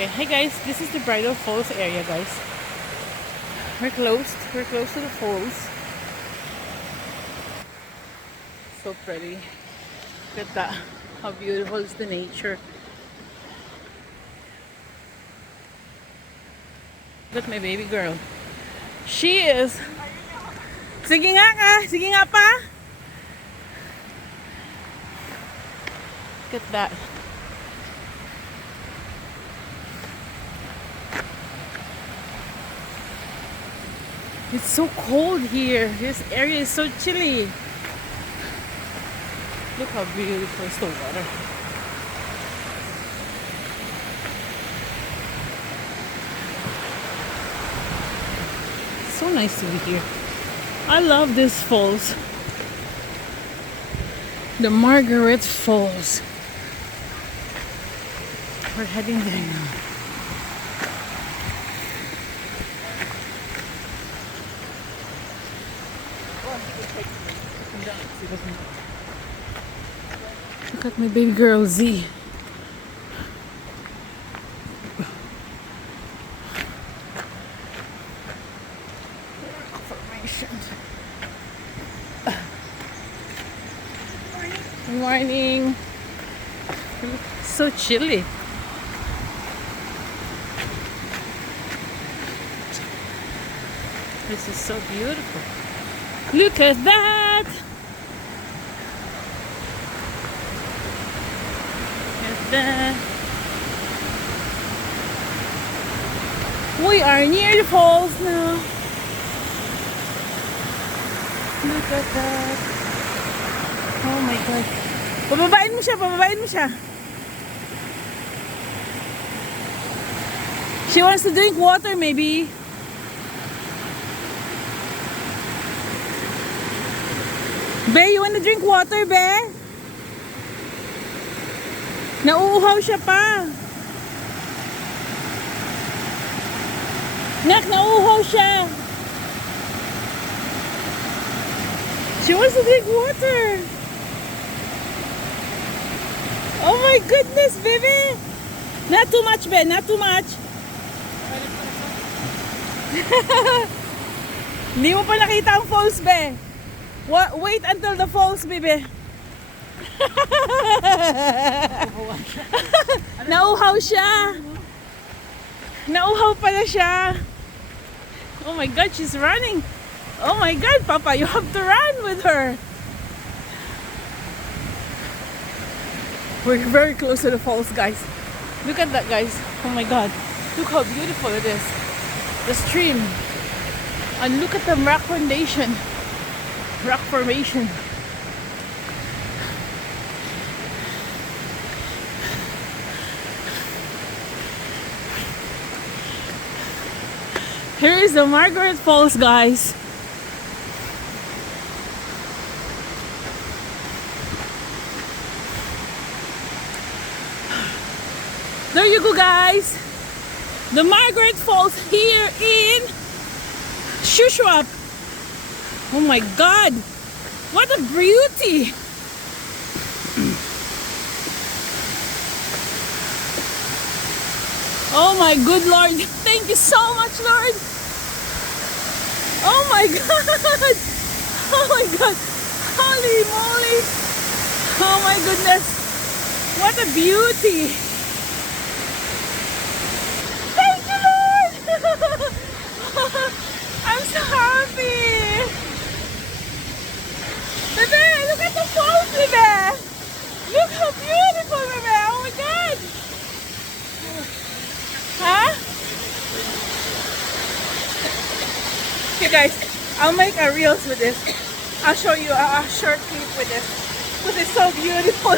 Okay, hey guys, this is the Bridal Falls area, guys. We're close. We're close to the falls. So pretty. Look at that. How beautiful is the nature. Look at my baby girl. She is. Sige nga ka. Sige nga pa. Look at that. It's so cold here. This area is so chilly. Look how beautiful is the water. So nice to be here. I love this falls. The Margaret Falls. We're heading there now. Look at my baby girl Z. Good morning. So chilly. This is so beautiful. Look at that. We are near the falls now. Look at that. Oh my God. Pababain mo siya, pababain mo siya. She wants to drink water maybe. Be, you want to drink water, Be? Nauuhaw siya pa. Nak, nauuhaw siya. She wants to drink water. Oh my goodness, baby. Not too much, Be. Not too much. Hindi mo pa nakita ang falls, Be. Wait until the falls, baby. Nauhaw siya. Nauhaw pala siya. Oh my God, she's running. Oh my God, Papa, you have to run with her. We're very close to the falls, guys. Look at that, guys. Oh my God. Look how beautiful it is. The stream. And look at the rock foundation. Rock formation. Here is the Margaret Falls, guys. There you go, guys. The Margaret Falls here in Shuswap. Oh my God. What a beauty. Oh my good Lord. Thank you so much, Lord. Oh my God. Oh my God. Holy moly. Oh my goodness. What a beauty. Thank you, Lord. I'm so happy. Bebe, look at the falls, Bebe. Look how beautiful, Bebe. Oh my God. Huh? Okay guys, I'll make a reels with this. I'll show you a short clip with this because it's so beautiful.